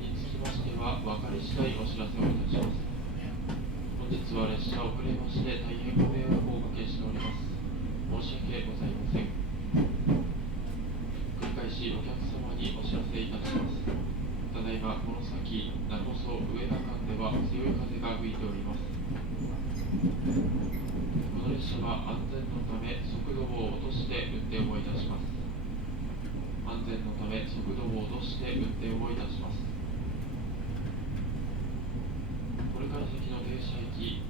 につきましては、分かり次第お知らせをいたします。本日は列車遅れまして大変ご迷惑をおかけしております。申し訳ございません。繰り返しお客様にお知らせいたします。ただいまこの先、名護蘇上田間では強い風が吹いております。この列車は安全のため速度を落として運転をいたします。安全のため速度を落として運転をいたします。これから先の停車駅、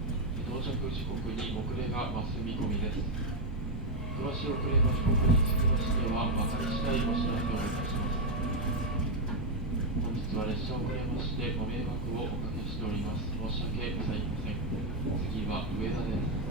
到着時刻に遅れが増す見込みです。詳しい遅れの時刻につきましては、分かり次第お知らせをいたします。本日は列車遅れましてご迷惑をおかけしております。申し訳ございません。次は上田です。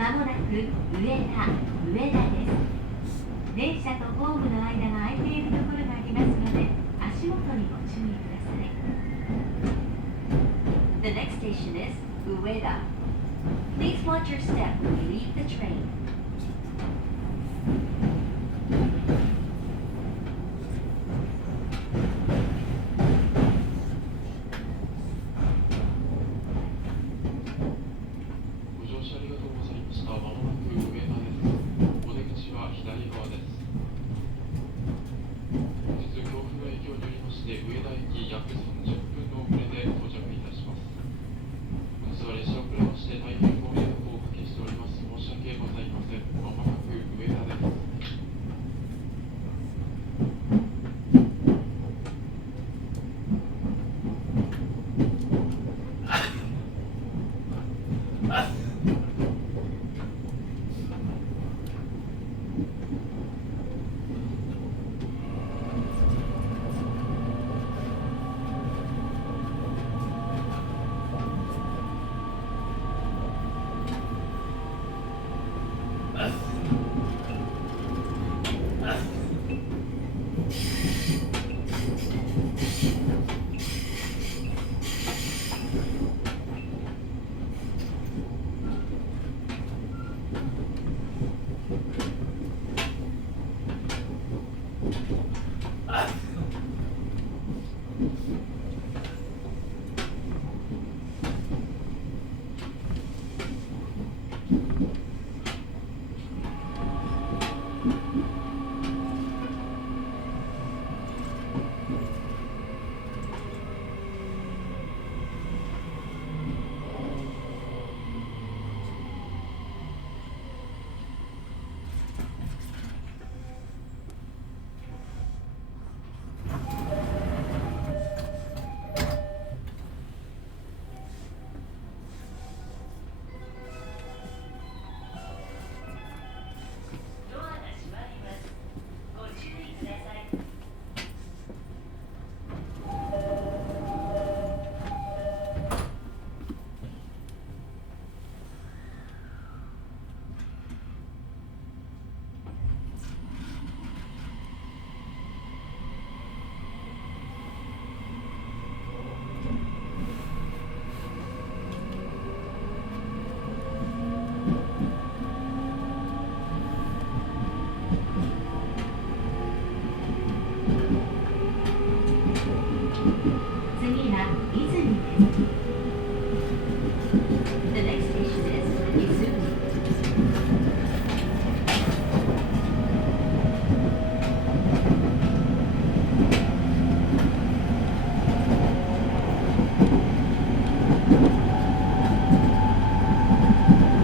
まもなく上田です。電車とホームの間が空いているところがありますので、足元にご注意ください。The next station is Ueda. Please watch your step when you leave the train. ご乗車ありがとうございました。まもなく上田です。お出口は左側です。本日強風の影響によりまして、上田駅約30分の遅れで到着いたします。本日は列車遅れまして大変ご迷惑をおかけしております。申し訳ございません。まもなく上田です。次は泉です。The next station is Izumi. ご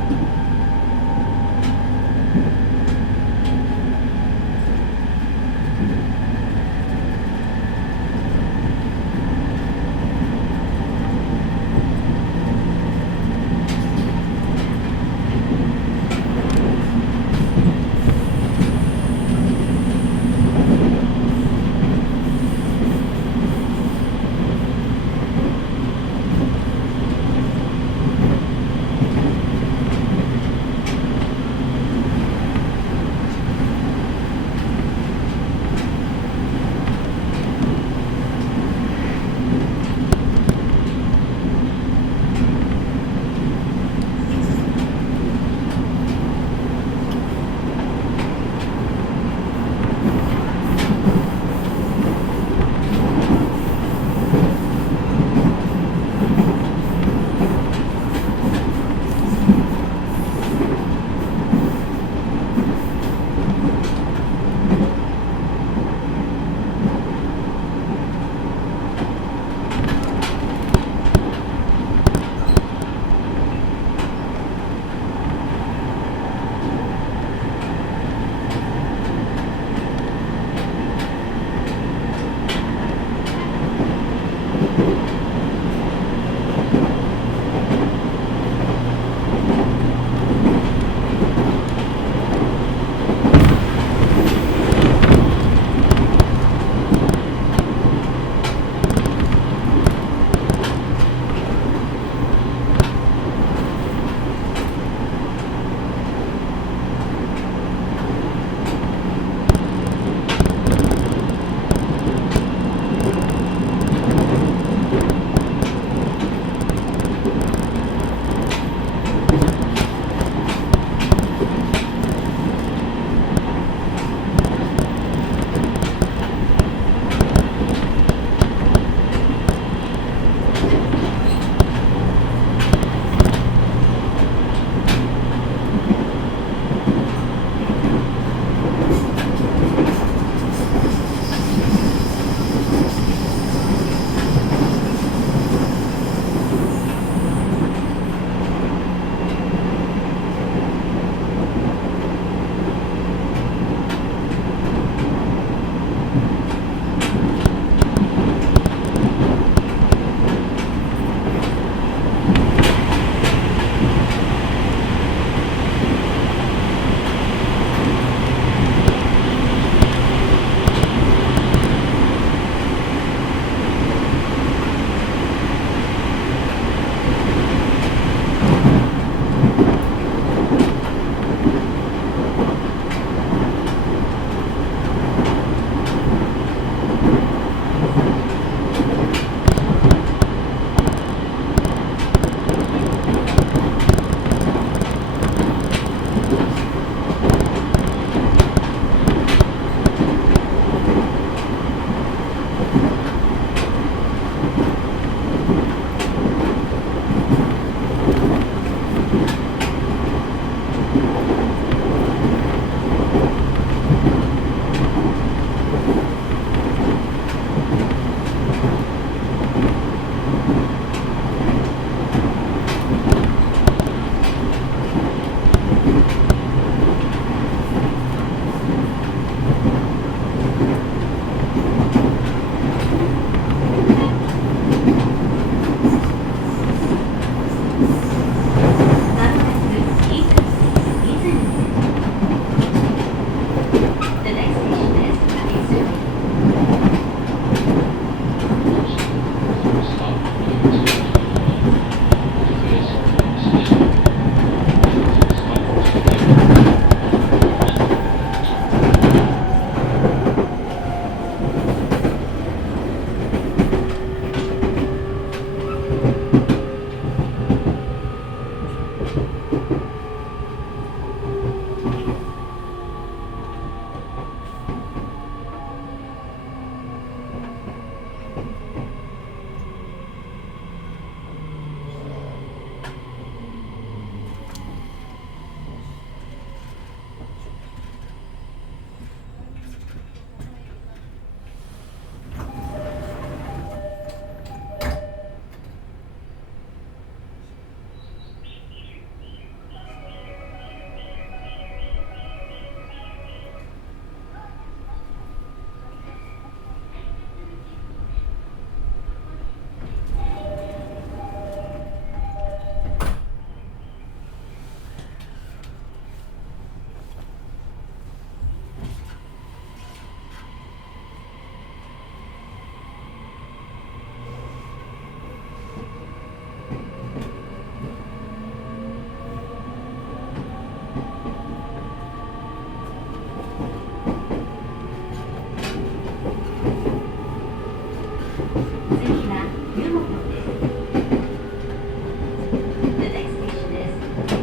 The next station is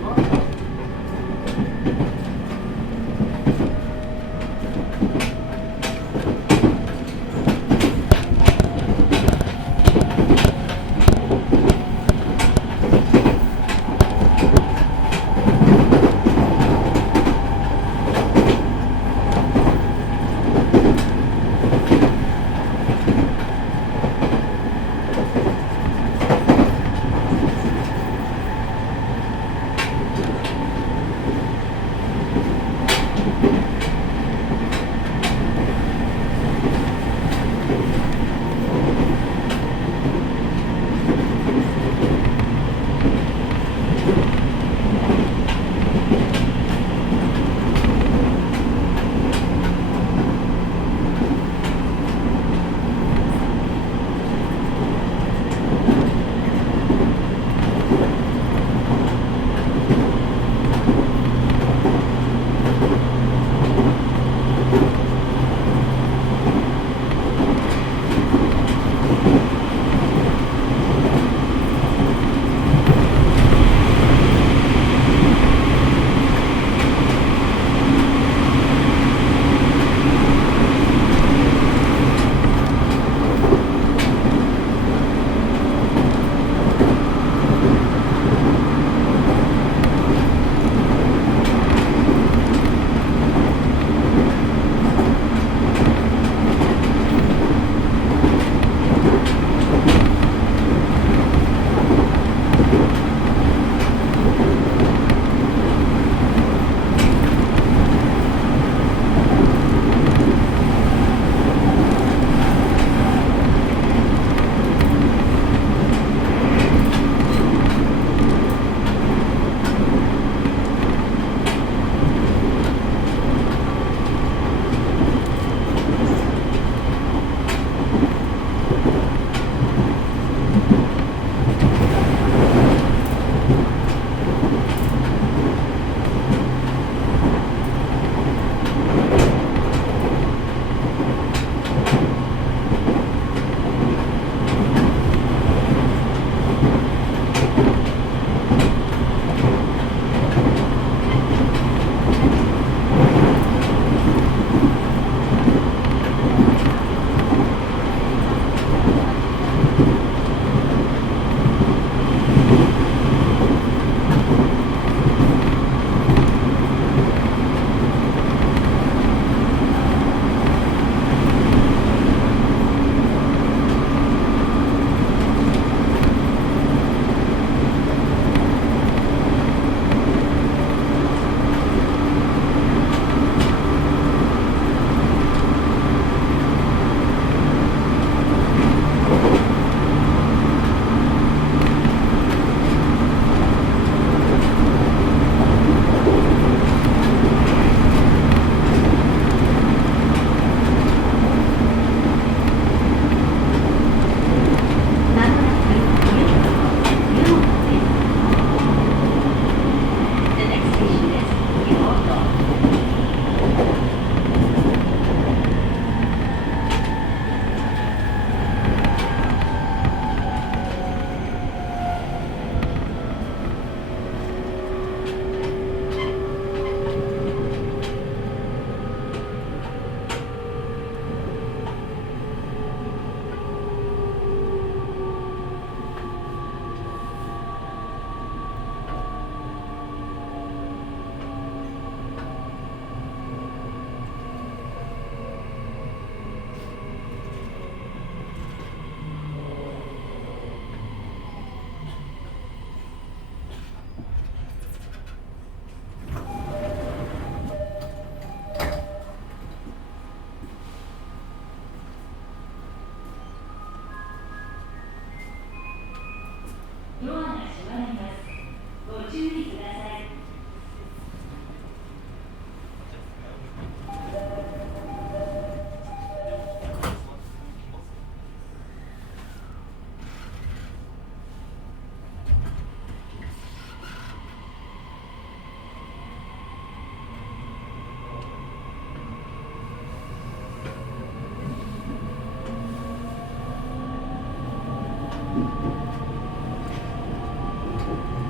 Moto. お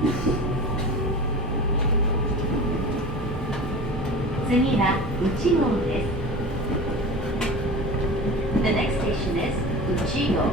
次は内郷です。The next station is Uchigo.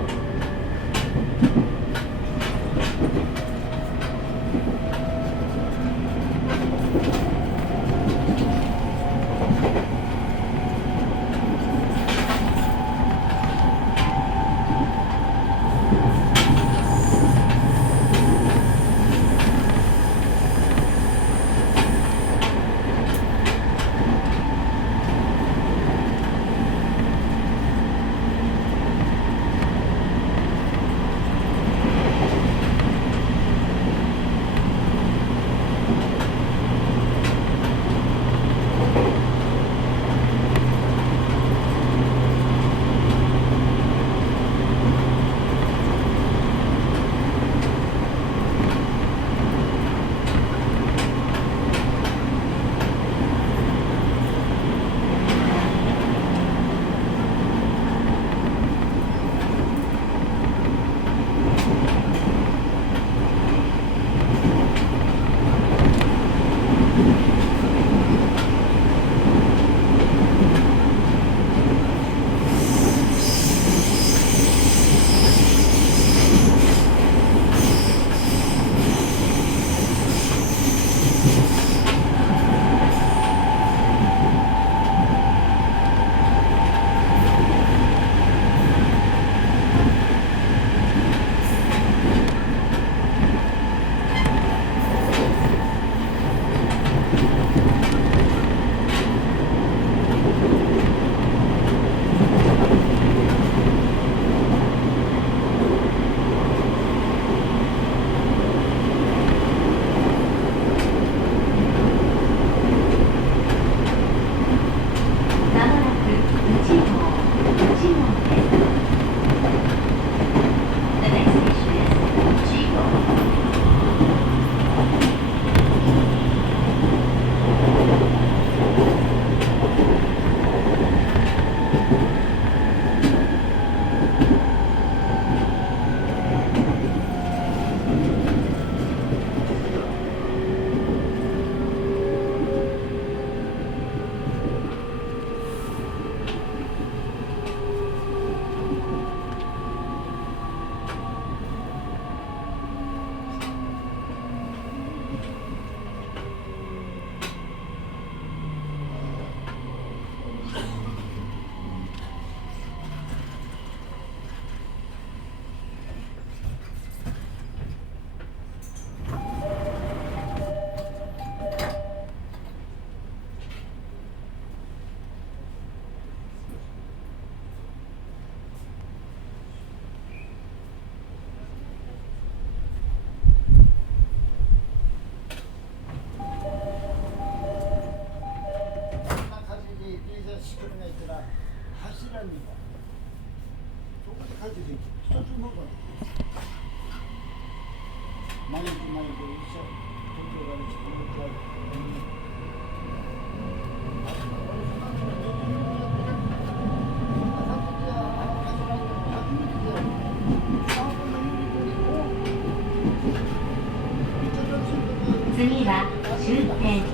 次は終点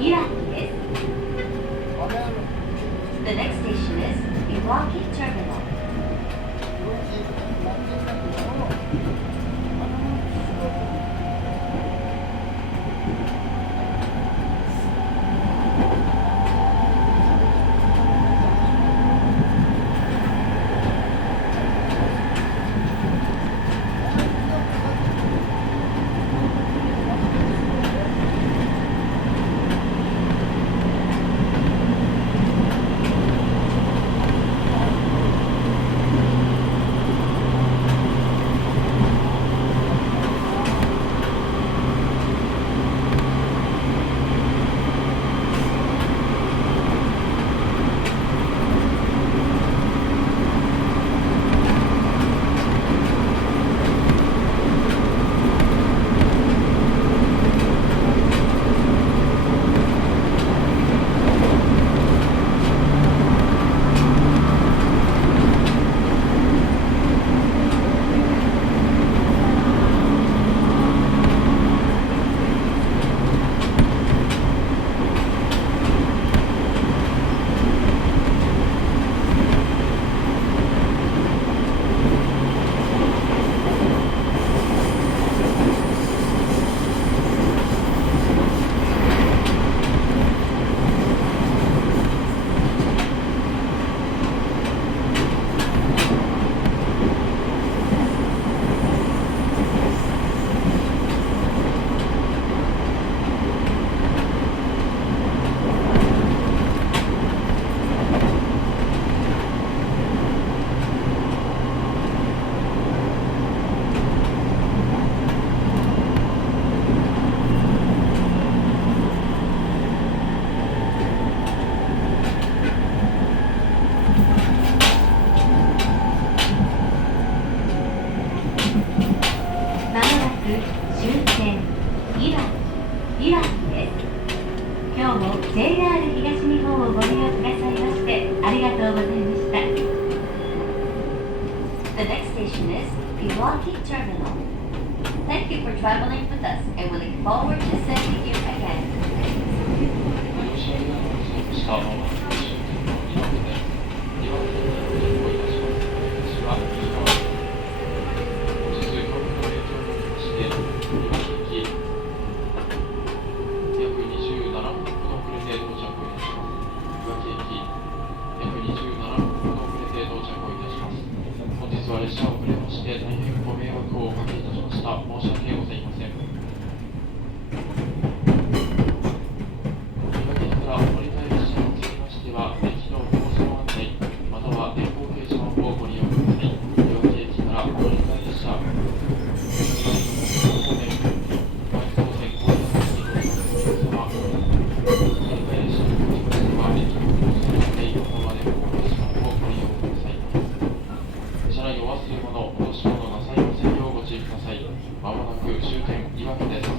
いわきです。The next station is Iwaki Terminal. 次岩木です。今日も JR 東日本をご利用くださいましてありがとうございました。The next station is Iwaki Terminal. Thank you for traveling with us and we look forward to seeing you again. ご乗車ありがとうございました。まもなく終点の岩手です。岩手に到着いたします。私は右側です。本日強風の影響によりまして岩手駅約27分ほど遅れて到着をいたします。岩手駅約27分ほど遅れて到着をいたします。本日は列車遅れまして大変ご迷惑をおかけいたしました。申し訳ございません。岩手駅から乗り換え列車につきましては駅の放送案内または電光掲示板をご利用ください。岩手駅から乗り換え列車方面前当線高野線にご利用のお客様、乗り換え列車につきましては駅の放送案内または電光掲示板をご利用ください。車内お忘れ物、落とし物なさいませんようご注意ください。まもなく終点岩手です。